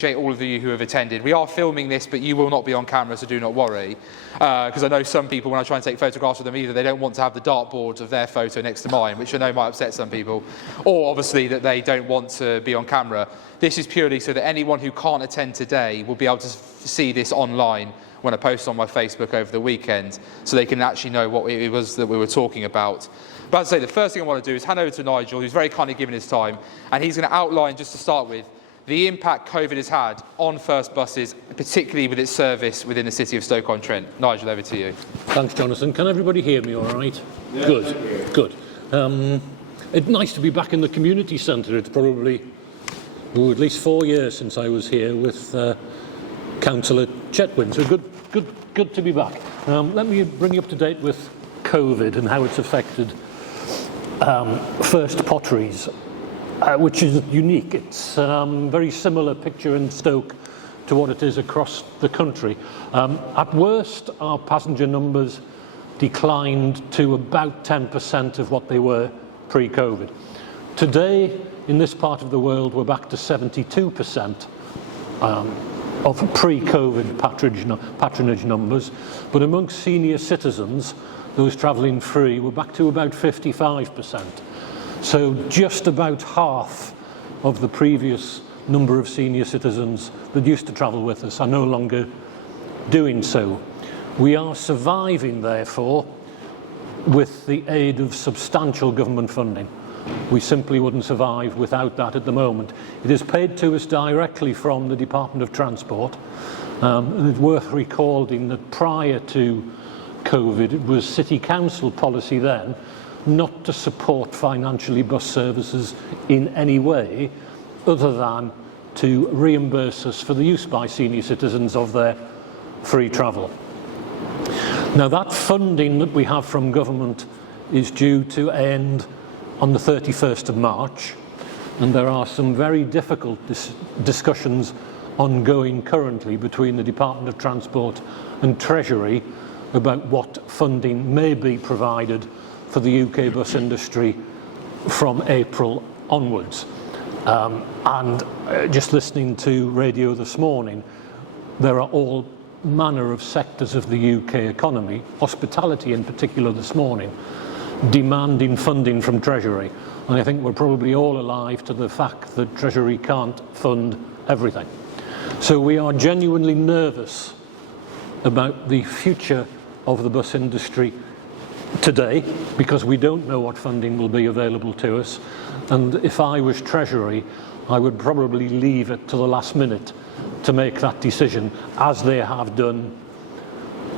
appreciate all of you who have attended. We are filming this, but you will not be on camera, so do not worry. Because I know some people, when I try and take photographs of them, either they don't want to have the dartboard of their photo next to mine, which I know might upset some people, or obviously that they don't want to be on camera. This is purely so that anyone who can't attend today will be able to see this online when I post on my Facebook over the weekend, so they can actually know what it was that we were talking about. But as I say, the first thing I want to do is hand over to Nigel, who's very kindly given his time, and he's going to outline, just to start with, the impact COVID has had on First Buses, particularly with its service within the city of Stoke-on-Trent. Nigel, over to you. Thanks, Jonathan. Can everybody hear me all right? Yeah, good. It's nice to be back in the community centre. It's probably at least 4 years since I was here with Councillor Chetwin, so good to be back. Let me bring you up to date with COVID and how it's affected First Potteries, which is unique. It's a very similar picture in Stoke to what it is across the country. At worst, our passenger numbers declined to about 10% of what they were pre-COVID. Today, in this part of the world, we're back to 72% of pre-COVID patronage numbers, but amongst senior citizens, those travelling free, we're back to about 55%. So just about half of the previous number of senior citizens that used to travel with us are no longer doing so. We are surviving, therefore, with the aid of substantial government funding. We simply wouldn't survive without that at the moment. It is paid to us directly from the Department of Transport. And it's worth recalling that prior to COVID, it was City Council policy then not to support financially bus services in any way other than to reimburse us for the use by senior citizens of their free travel. Now, that funding that we have from government is due to end on the 31st of March, and there are some very difficult discussions ongoing currently between the Department of Transport and Treasury about what funding may be provided for the UK bus industry from April onwards. Just listening to radio this morning, there are all manner of sectors of the UK economy, hospitality in particular this morning, demanding funding from Treasury. And I think we're probably all alive to the fact that Treasury can't fund everything. So we are genuinely nervous about the future of the bus industry today, because we don't know what funding will be available to us, and if I was Treasury, I would probably leave it to the last minute to make that decision, as they have done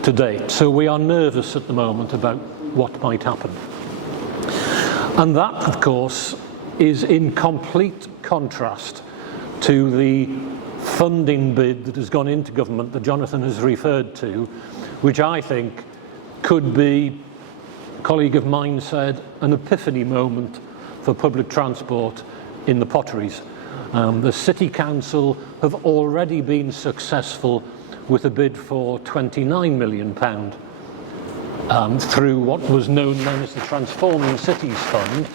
to date. So we are nervous at the moment about what might happen. And that, of course, is in complete contrast to the funding bid that has gone into government that Jonathan has referred to, which I think could be, a colleague of mine said, an epiphany moment for public transport in the Potteries. The City Council have already been successful with a bid for £29 million through what was known then as the Transforming Cities Fund,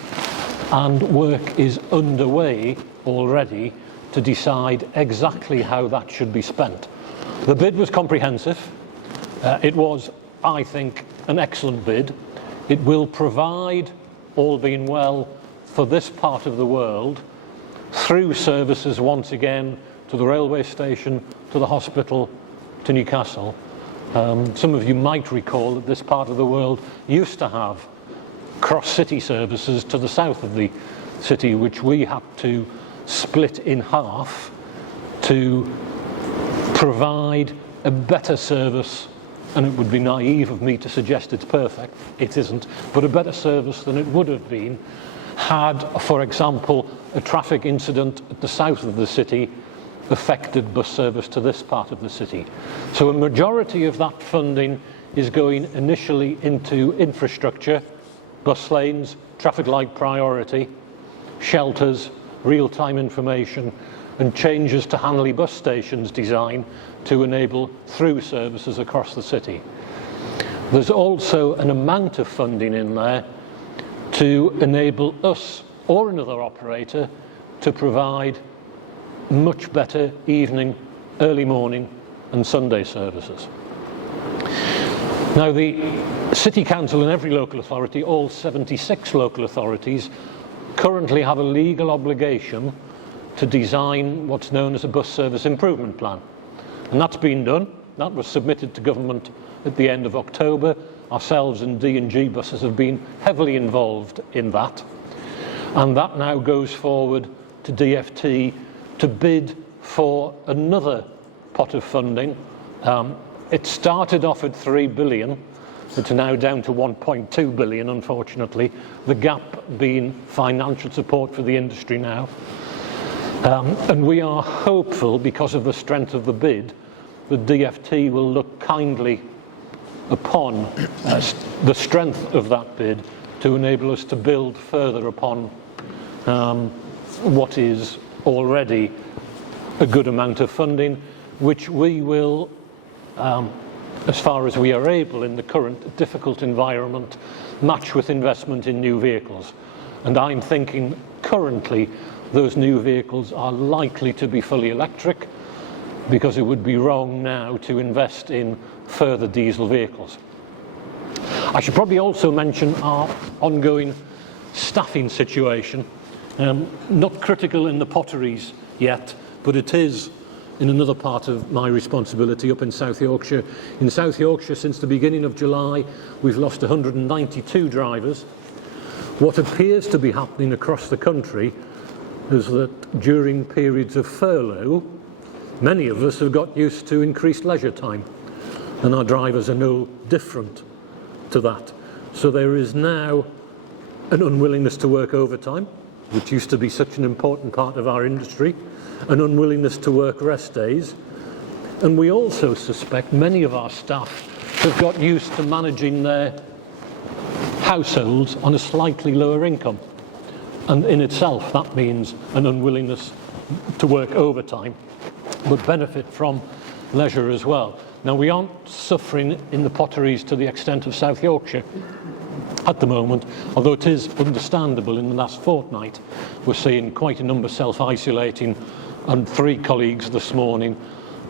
and work is underway already to decide exactly how that should be spent. The bid was comprehensive. It was, I think, an excellent bid. It will provide, all being well, for this part of the world, through services once again to the railway station, to the hospital, to Newcastle. Some of you might recall that this part of the world used to have cross-city services to the south of the city, which we had to split in half to provide a better service. And it would be naive of me to suggest it's perfect. It isn't, but a better service than it would have been had, for example, a traffic incident at the south of the city affected bus service to this part of the city. So a majority of that funding is going initially into infrastructure, bus lanes, traffic light priority, shelters, real-time information, and changes to Hanley bus stations design to enable through services across the city. There's also an amount of funding in there to enable us or another operator to provide much better evening, early morning and Sunday services. Now, the City Council and every local authority, all 76 local authorities, currently have a legal obligation to design what's known as a bus service improvement plan. And that's been done. That was submitted to government at the end of October. Ourselves and D&G buses have been heavily involved in that. And that now goes forward to DFT to bid for another pot of funding. It started off at 3 billion. It's now down to 1.2 billion, unfortunately. The gap being financial support for the industry now. And we are hopeful, because of the strength of the bid, that DFT will look kindly upon the strength of that bid to enable us to build further upon what is already a good amount of funding, which we will, as far as we are able in the current difficult environment, match with investment in new vehicles. And I'm thinking currently those new vehicles are likely to be fully electric, because it would be wrong now to invest in further diesel vehicles. I should probably also mention our ongoing staffing situation. Not critical in the potteries yet, but it is in another part of my responsibility up in South Yorkshire. In South Yorkshire, since the beginning of July, we've lost 192 drivers. What appears to be happening across the country is that during periods of furlough, many of us have got used to increased leisure time, and our drivers are no different to that. So there is now an unwillingness to work overtime, which used to be such an important part of our industry, an unwillingness to work rest days, and we also suspect many of our staff have got used to managing their households on a slightly lower income, and in itself that means an unwillingness to work overtime, but benefit from leisure as well. Now, we aren't suffering in the potteries to the extent of South Yorkshire at the moment, although it is understandable. In the last fortnight we're seeing quite a number self-isolating, and 3 colleagues this morning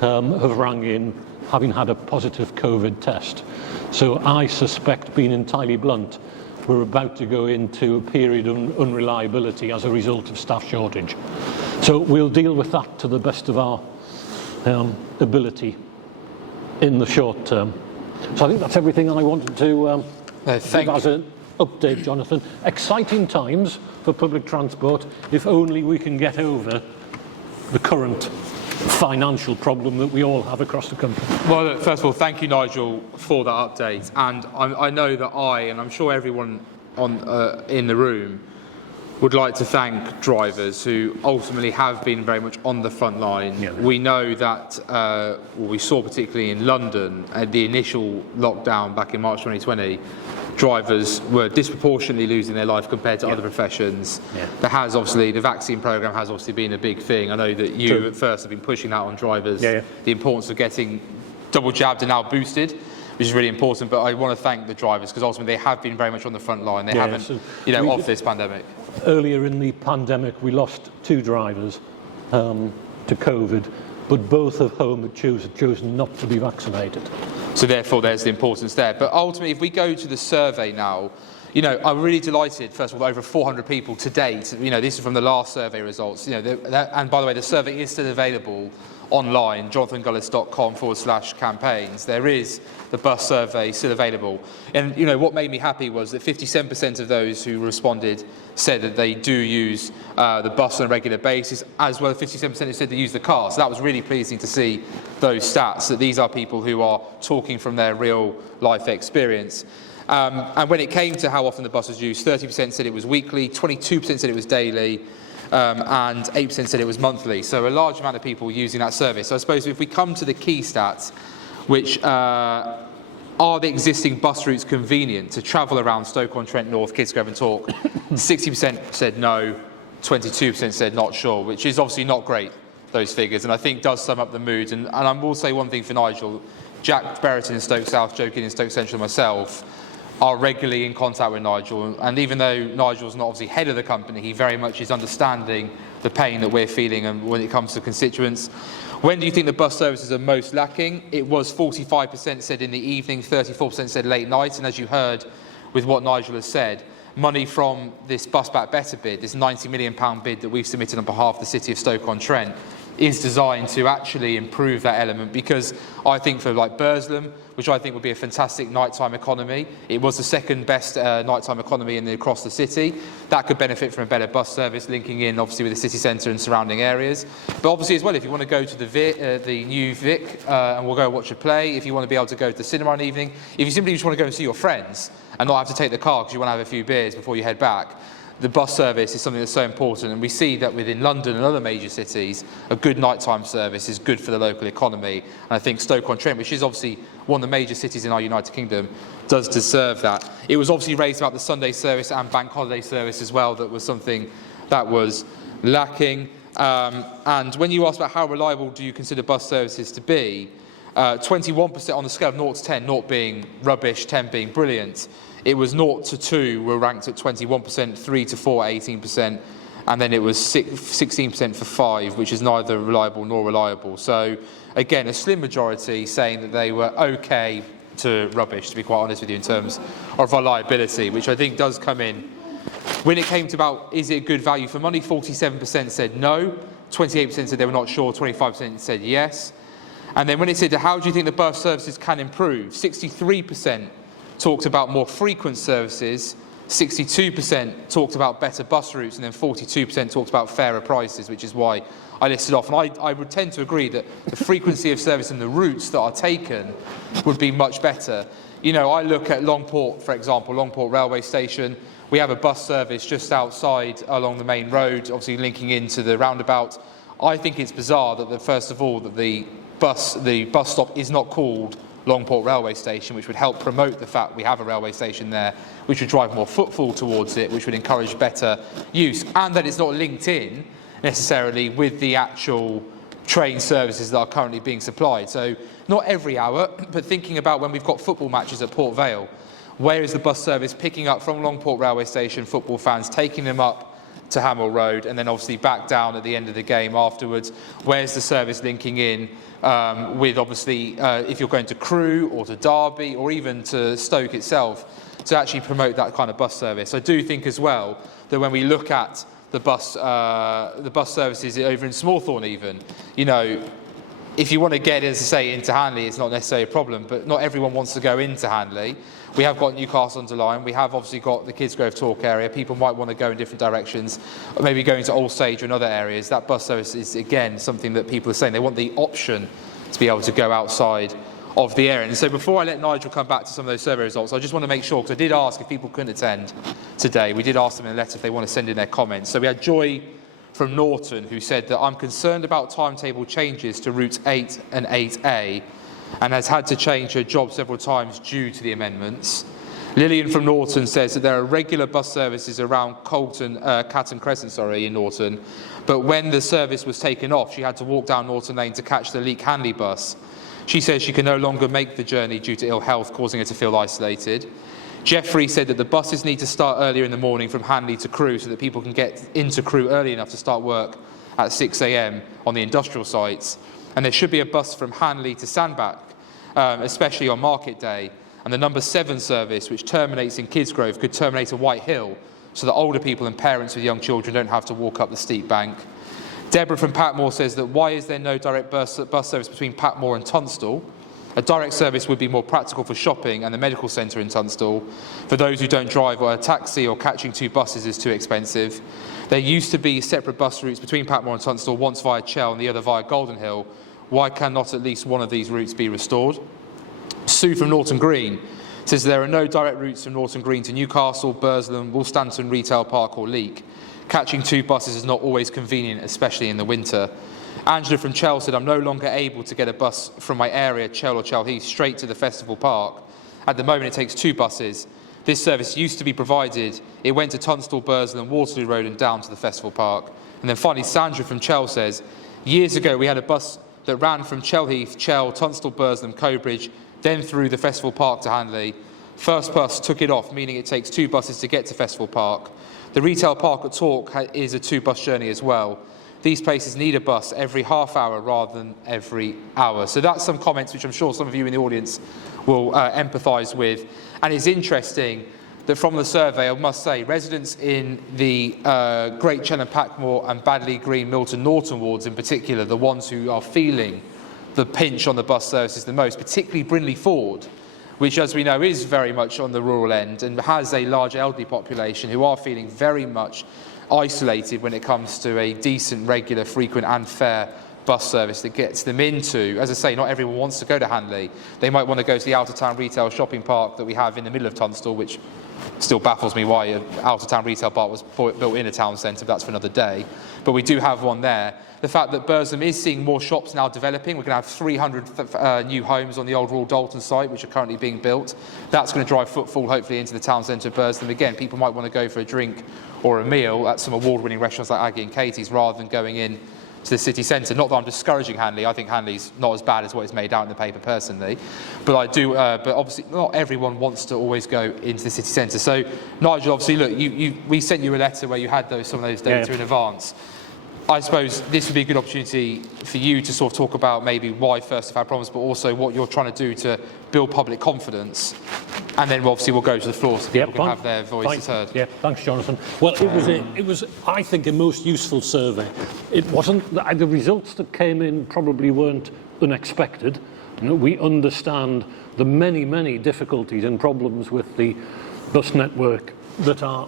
have rang in having had a positive COVID test. So I suspect, being entirely blunt, we're about to go into a period of unreliability as a result of staff shortage. So we'll deal with that to the best of our ability in the short term. So I think that's everything I wanted to give as an update, Jonathan. Exciting times for public transport, if only we can get over the current financial problem that we all have across the country. Well, look, first of all, thank you, Nigel, for that update. And I know that and I'm sure everyone in the room, would like to thank drivers who ultimately have been very much on the front line. Yeah. We know that, we saw particularly in London at the initial lockdown back in March 2020, drivers were disproportionately losing their life compared to other professions. Yeah. The vaccine programme has obviously been a big thing. I know that you at first have been pushing that on drivers, the importance of getting double jabbed and now boosted, which is really important. But I want to thank the drivers, because ultimately they have been very much on the front line. They haven't, of this pandemic. Earlier in the pandemic, we lost 2 drivers to COVID, but both of whom had chosen not to be vaccinated. So therefore, there's the importance there. But ultimately, if we go to the survey now, I'm really delighted, first of all, over 400 people to date. This is from the last survey results. And by the way, the survey is still available online, jonathangullis.com/campaigns. There is the bus survey still available. And, what made me happy was that 57% of those who responded said that they do use the bus on a regular basis, as well as 57% who said they use the car. So that was really pleasing to see those stats, that these are people who are talking from their real life experience. And when it came to how often the bus was used, 30% said it was weekly, 22% said it was daily, and 8% said it was monthly. So a large amount of people using that service. So I suppose if we come to the key stats, which are the existing bus routes convenient to travel around Stoke-on-Trent North, Kidsgrove and Talke, 60% said no, 22% said not sure, which is obviously not great, those figures, and I think does sum up the mood. And I will say one thing for Nigel, Jack Berreton in Stoke South, joking in Stoke Central myself, are regularly in contact with Nigel, and even though Nigel's not obviously head of the company, he very much is understanding the pain that we're feeling and when it comes to constituents. When do you think the bus services are most lacking? It was 45% said in the evening, 34% said late night, and as you heard with what Nigel has said, money from this Bus Back Better bid, this £90 million bid that we've submitted on behalf of the City of Stoke-on-Trent, is designed to actually improve that element, because I think for like Burslem, which I think would be a fantastic nighttime economy, it was the second best nighttime economy across the city. That could benefit from a better bus service linking in obviously with the city centre and surrounding areas. But obviously as well, if you want to go to the new Vic and we'll go watch a play, if you want to be able to go to the cinema in the evening, if you simply just want to go and see your friends and not have to take the car because you want to have a few beers before you head back, the bus service is something that's so important, and we see that within London and other major cities, a good nighttime service is good for the local economy. And I think Stoke-on-Trent, which is obviously one of the major cities in our United Kingdom, does deserve that. It was obviously raised about the Sunday service and bank holiday service as well, that was something that was lacking. And when you asked about how reliable do you consider bus services to be, 21% on the scale of 0 to 10, 0 being rubbish, 10 being brilliant. It was 0 to 2 were ranked at 21%, 3 to 4 at 18%, and then it was 16% for 5, which is neither reliable nor reliable. So again, a slim majority saying that they were okay to rubbish, to be quite honest with you, in terms of reliability, which I think does come in. When it came to about, is it good value for money, 47% said no, 28% said they were not sure, 25% said yes. And then when it said, how do you think the bus services can improve, 63% talked about more frequent services, 62% talked about better bus routes, and then 42% talked about fairer prices, which is why I listed off. And I would tend to agree that the frequency of service and the routes that are taken would be much better. You know, I look at Longport, for example, Longport railway station. We have a bus service just outside along the main road, obviously linking into the roundabout. I think it's bizarre that, first of all, that the bus stop is not called Longport railway station, which would help promote the fact we have a railway station there, which would drive more footfall towards it, which would encourage better use, and that it's not linked in necessarily with the actual train services that are currently being supplied. So not every hour, but thinking about when we've got football matches at Port Vale, where is the bus service picking up from Longport railway station football fans, taking them up to Hammill Road, and then obviously back down at the end of the game afterwards? Where's the service linking in with obviously if you're going to Crewe or to Derby or even to Stoke itself, to actually promote that kind of bus service? I do think as well that when we look at the bus services over in Smallthorne even, you know, if you want to get, as I say, into Hanley, it's not necessarily a problem, but not everyone wants to go into Hanley. We have got Newcastle under Lyme. We have obviously got the Kidsgrove Talke area. People might want to go in different directions, or maybe going to Old Sage or in other areas. That bus service is, again, something that people are saying. They want the option to be able to go outside of the area. And so before I let Nigel come back to some of those survey results, I just want to make sure, because I did ask if people couldn't attend today. We did ask them in a letter if they want to send in their comments. So we had Joy from Norton, who said that I'm concerned about timetable changes to routes 8 and 8A and has had to change her job several times due to the amendments. Lillian from Norton says that there are regular bus services around Catton Crescent in Norton, but when the service was taken off, she had to walk down Norton Lane to catch the Leek Hanley bus. She says she can no longer make the journey due to ill health, causing her to feel isolated. Jeffrey said that the buses need to start earlier in the morning from Hanley to Crewe so that people can get into Crewe early enough to start work at 6 a.m. on the industrial sites. And there should be a bus from Hanley to Sandbach, especially on market day. And the number 7 service, which terminates in Kidsgrove, could terminate at White Hill so that older people and parents with young children don't have to walk up the steep bank. Deborah from Patmore says that why is there no direct bus service between Patmore and Tunstall? A direct service would be more practical for shopping and the medical centre in Tunstall. For those who don't drive, or a taxi or catching 2 buses is too expensive. There used to be separate bus routes between Patmore and Tunstall, once via Chell and the other via Golden Hill. Why cannot at least one of these routes be restored? Sue from Norton Green says there are no direct routes from Norton Green to Newcastle, Burslem, Woolstanton Retail Park or Leek. Catching 2 buses is not always convenient, especially in the winter. Angela from Chell said, I'm no longer able to get a bus from my area, Chell or Chell Heath, straight to the Festival Park. At the moment, it takes 2 buses. This service used to be provided. It went to Tunstall, Burslem, Waterloo Road and down to the Festival Park. And then finally, Sandra from Chell says, years ago, we had a bus that ran from Chell Heath, Chell, Tunstall, Burslem, Cobridge, then through the Festival Park to Hanley. First bus took it off, meaning it takes 2 buses to get to Festival Park. The retail park at Talke is a 2-bus journey as well. These places need a bus every half hour rather than every hour. So that's some comments which I'm sure some of you in the audience will empathise with. And it's interesting that from the survey, I must say, residents in the Great Cheltenham Packmore and Badley Green, Milton Norton wards in particular, the ones who are feeling the pinch on the bus services the most, particularly Brindley Ford, which, as we know, is very much on the rural end and has a large elderly population who are feeling very much isolated when it comes to a decent, regular, frequent and fair bus service that gets them into. As I say, not everyone wants to go to Hanley. They might want to go to the out-of-town retail shopping park that we have in the middle of Tunstall, which still baffles me why an out-of-town retail park was built in a town centre, but that's for another day. But we do have one there. The fact that Burslem is seeing more shops now developing, we're going to have 300 new homes on the old Royal Dalton site, which are currently being built. That's going to drive footfall, hopefully, into the town centre of Burslem. Again, people might want to go for a drink or a meal at some award-winning restaurants like Aggie and Katie's rather than going in to the city centre. Not that I'm discouraging Hanley. I think Hanley's not as bad as what it's made out in the paper personally, but I do. But obviously, not everyone wants to always go into the city centre. So, Nigel, obviously, look, we sent you a letter where you had some of those data in advance. I suppose this would be a good opportunity for you to sort of talk about maybe why First have had problems, but also what you're trying to do to build public confidence. And then obviously we'll go to the floor so people can have their voices heard. Yeah, thanks, Jonathan. Well, it was, I think, a most useful survey. It wasn't, the results that came in probably weren't unexpected. You know, we understand the many, many difficulties and problems with the bus network that are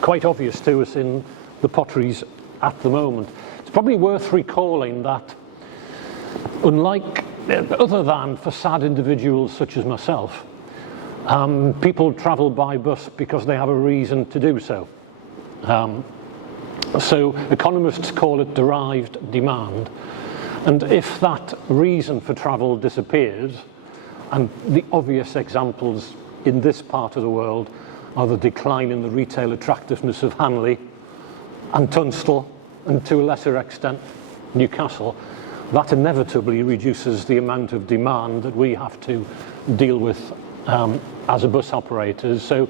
quite obvious to us in the Potteries at the moment. It's probably worth recalling that, unlike, other than for sad individuals such as myself, people travel by bus because they have a reason to do so. So economists call it derived demand. And if that reason for travel disappears, and the obvious examples in this part of the world are the decline in the retail attractiveness of Hanley and Tunstall, and to a lesser extent Newcastle, that inevitably reduces the amount of demand that we have to deal with as a bus operators. So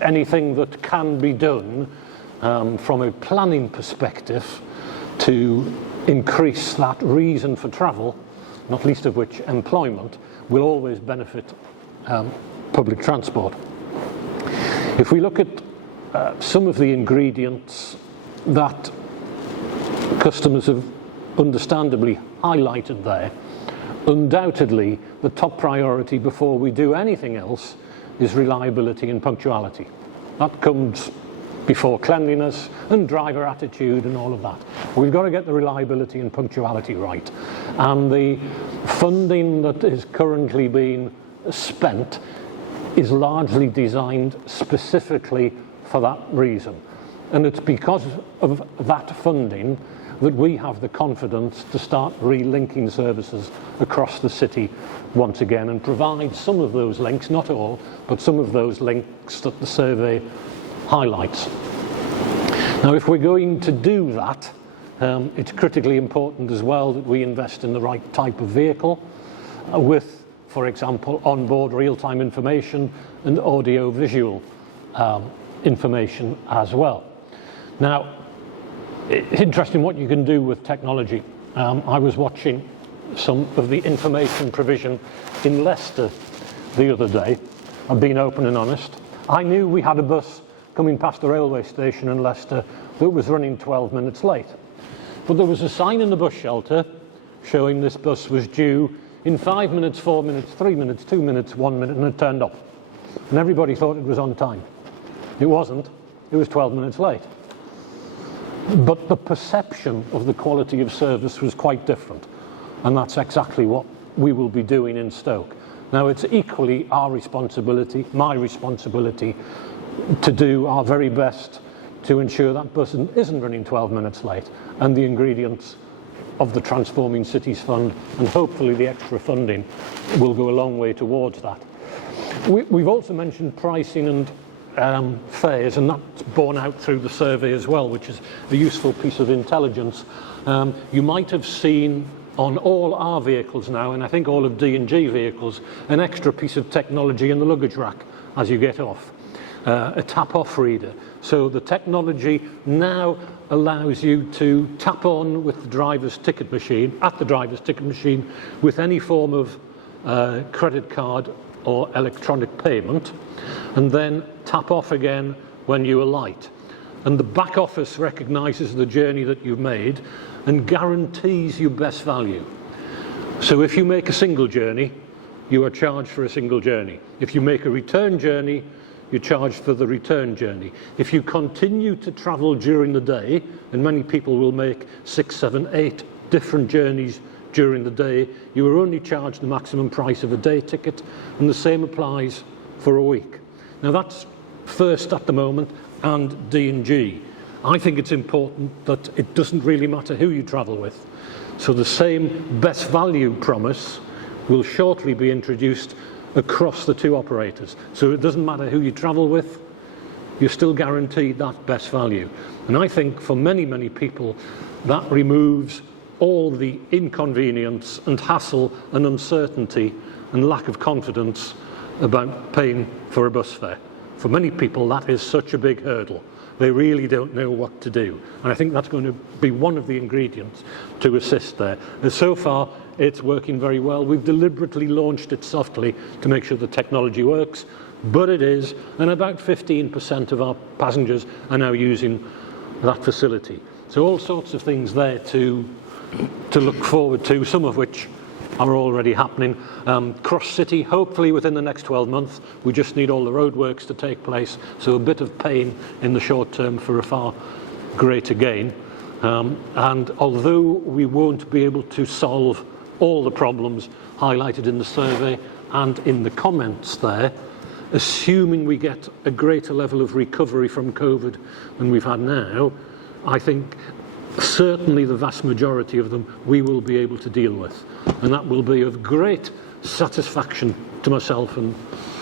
anything that can be done from a planning perspective to increase that reason for travel, not least of which employment, will always benefit public transport. If we look at some of the ingredients that customers have understandably highlighted there, undoubtedly the top priority before we do anything else is reliability and punctuality. That comes before cleanliness and driver attitude and all of that. We've got to get the reliability and punctuality right. And the funding that is currently being spent is largely designed specifically for that reason. And it's because of that funding that we have the confidence to start relinking services across the city once again and provide some of those links, not all, but some of those links that the survey highlights. Now, if we're going to do that, it's critically important as well that we invest in the right type of vehicle with, for example, onboard real-time information and audio-visual information as well. Now, it's interesting what you can do with technology. I was watching some of the information provision in Leicester the other day. I've been open and honest. I knew we had a bus coming past the railway station in Leicester that was running 12 minutes late. But there was a sign in the bus shelter showing this bus was due in 5 minutes, 4 minutes, 3 minutes, 2 minutes, 1 minute, and it turned up. And everybody thought it was on time. It wasn't. It was 12 minutes late. But the perception of the quality of service was quite different. And that's exactly what we will be doing in Stoke. Now, it's equally our responsibility, my responsibility, to do our very best to ensure that bus isn't running 12 minutes late, and the ingredients of the Transforming Cities Fund and hopefully the extra funding will go a long way towards that. We've also mentioned pricing and fares, and that's borne out through the survey as well, which is a useful piece of intelligence. You might have seen on all our vehicles now, and I think all of D&G vehicles, an extra piece of technology in the luggage rack as you get off, a tap-off reader. So the technology now allows you to tap on with the driver's ticket machine, at the driver's ticket machine, with any form of credit card or electronic payment, and then tap off again when you alight. And the back office recognises the journey that you've made and guarantees you best value. So if you make a single journey, you are charged for a single journey. If you make a return journey, you're charged for the return journey. If you continue to travel during the day, and many people will make 6, 7, 8 different journeys during the day, you are only charged the maximum price of a day ticket, and the same applies for a week. Now that's First at the moment and D&G. I think it's important that it doesn't really matter who you travel with. So the same best value promise will shortly be introduced across the two operators. So it doesn't matter who you travel with, you're still guaranteed that best value. And I think for many, many people, that removes all the inconvenience and hassle and uncertainty and lack of confidence about paying for a bus fare. For many people, that is such a big hurdle. They really don't know what to do. And I think that's going to be one of the ingredients to assist there. And so far, it's working very well. We've deliberately launched it softly to make sure the technology works, but it is, and about 15% of our passengers are now using that facility. So all sorts of things there to look forward to, some of which are already happening. Cross-city, hopefully within the next 12 months. We just need all the roadworks to take place, so a bit of pain in the short term for a far greater gain. And although we won't be able to solve all the problems highlighted in the survey and in the comments there, assuming we get a greater level of recovery from COVID than we've had now, I think certainly the vast majority of them we will be able to deal with. And that will be of great satisfaction to myself and